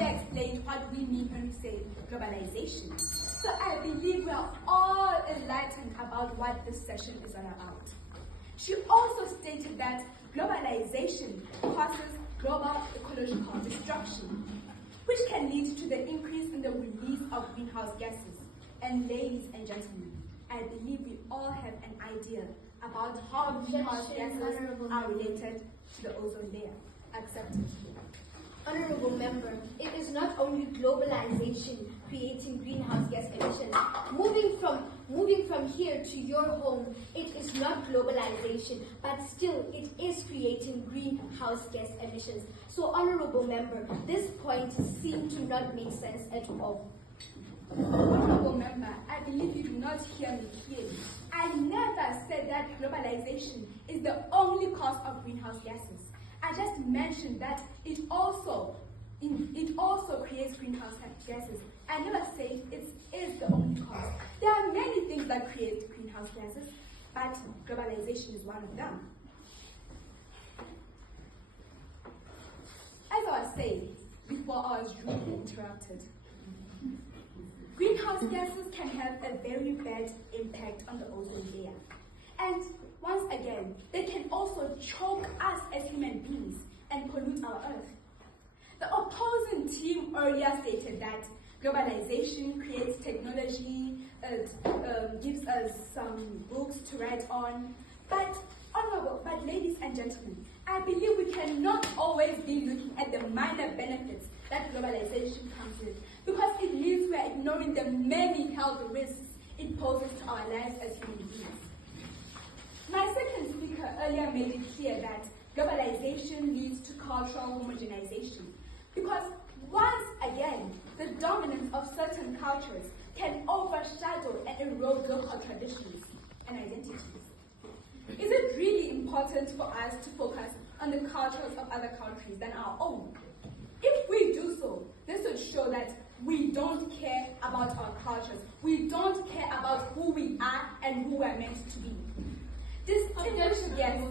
earlier explained what we mean when we say globalization. So I believe we are all enlightened about what this session is all about. She also stated that globalization causes global ecological destruction, which can lead to the increase in the release of greenhouse gases. And ladies and gentlemen, I believe we all have an idea about how greenhouse gases are related to the ozone layer. Accepted. Honorable Member, it is not only globalization creating greenhouse gas emissions. Moving from here to your home, it is not globalization, but still it is creating greenhouse gas emissions. So, Honorable Member, this point seems to not make sense at all. Honorable Member, I believe you do not hear me clearly. I never said that globalization is the only cause of greenhouse gases. I just mentioned that it also creates greenhouse gases. I never say it is the only cause. There are many things that create greenhouse gases, but globalization is one of them. As I was saying before I was rudely interrupted, greenhouse gases can have a very bad impact on the ozone layer. And once again, they can also choke us as human beings and pollute our earth. The opposing team earlier stated that globalization creates technology, gives us some books to write on. But ladies and gentlemen, I believe we cannot always be looking at the minor benefits that globalization comes with, because it means we are ignoring the many health risks it poses to our lives as human beings. My second speaker earlier made it clear that globalization leads to cultural homogenization, because once again, the dominance of certain cultures can overshadow and erode local traditions and identities. Is it really important for us to focus on the cultures of other countries than our own? If we do so, this would show that we don't care about our cultures. We don't care about who we are and who we're meant to be. Distinguished guests,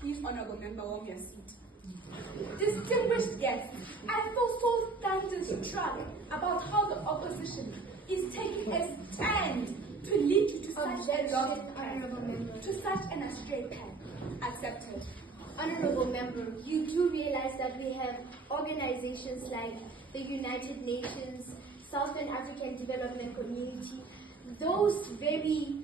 please, Honorable Member, warm your seat. Distinguished guests, I feel so thunderstruck about how the opposition is taking a stand to lead you to such a long path, to such an astray path. Accepted. Honorable Member, you do realize that we have organizations like the United Nations, Southern African Development Community. Those very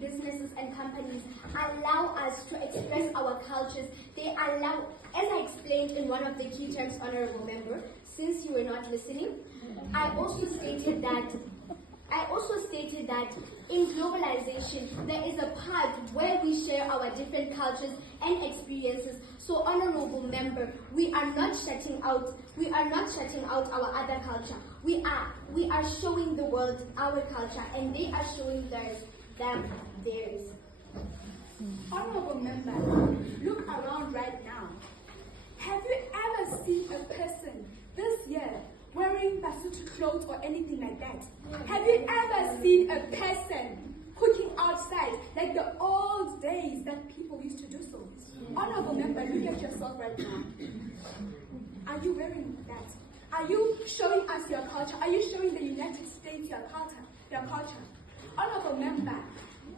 businesses and companies allow us to express our cultures. They allow, as I explained in one of the key terms, Honorable Member, since you were not listening, I also stated that in globalization, there is a part where we share our different cultures and experiences. So, Honorable Member, we are not shutting out our other culture. We are showing the world our culture, and they are showing them theirs. Honorable Member, look around right now. Have you ever seen a person this year wearing Basotho clothes or anything like that? Have you ever seen a person cooking outside like the old days that people used to do so? Honorable Member, look at yourself right now. Are you wearing that? Are you showing us your culture? Are you showing the United States your culture? Honorable Member,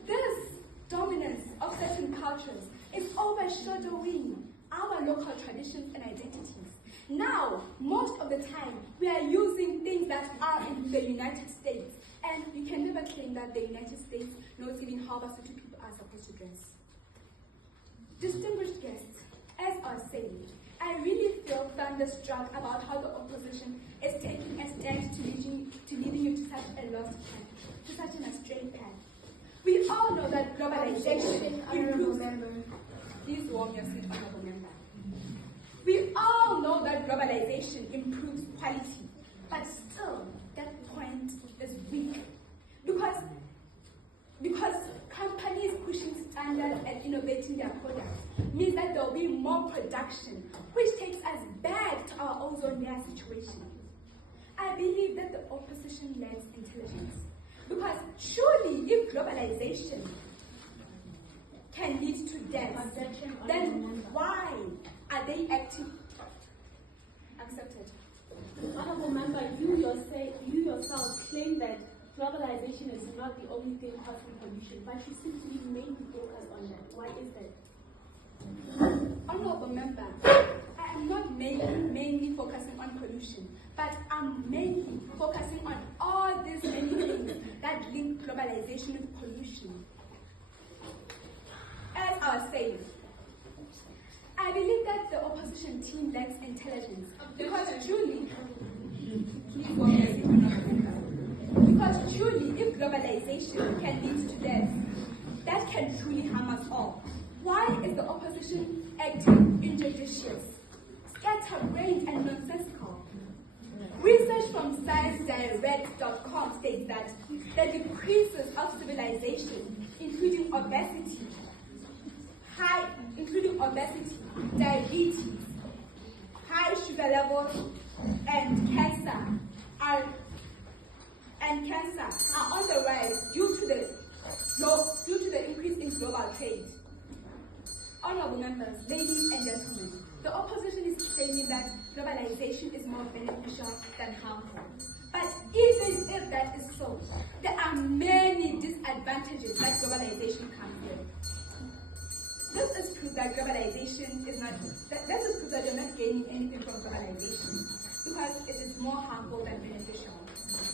this dominance of certain cultures is overshadowing our local traditions and identities. Now, most of the time, we are using things that are in the United States, and you can never claim that the United States knows even how Basotho people are supposed to dress. Distinguished guests, as I was saying, I really feel thunderstruck about how the opposition is taking a stand to leading you to such a lost path, to such an astray path. We all know that globalization improves. Please warm your seat, Honorable Member. We all know that globalization improves quality, but still that point is weak, because companies pushing standards and innovating their products means that there will be more production, which takes us back to our ozone layer situation. I believe that the opposition lacks intelligence, because surely if globalization can lead to death, then why are they acting? yourself claim that globalization is not the only thing causing pollution, but you seem to be mainly focused on that. Why is that? Honorable member, I am not mainly focusing on pollution, but I'm mainly focusing on all these many things that link globalization with pollution. As I was saying, I believe that the opposition team lacks intelligence because truly, if globalization can lead to death, that can truly harm us all. Why is the opposition acting injudicious, scatterbrained, and nonsensical? Research from ScienceDirect.com states that the decreases of civilization, including obesity, diabetes, high sugar levels, and cancer are on the rise due to the increase in global trade. Honorable members, ladies and gentlemen, the opposition is claiming that globalization is more beneficial than harmful. But even if that is so, there are many disadvantages that globalization comes with. This is proof that you're not gaining anything from globalization because it is more harmful than beneficial.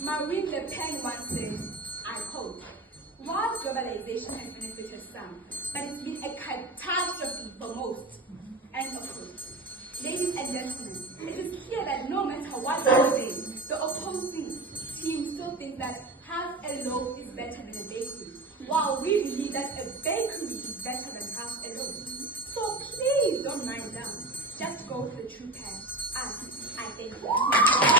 Marine Le Pen once said, I quote, "Whilst globalization has benefited some, but it's been a catastrophe for most." End of quote. Ladies and gentlemen, it is clear that no matter what they say, the opposing team still thinks that half a loaf is better than a bakery, while we believe that a bakery is better than half a loaf. So please don't mind them. Just go to the true path. Us, I thank you.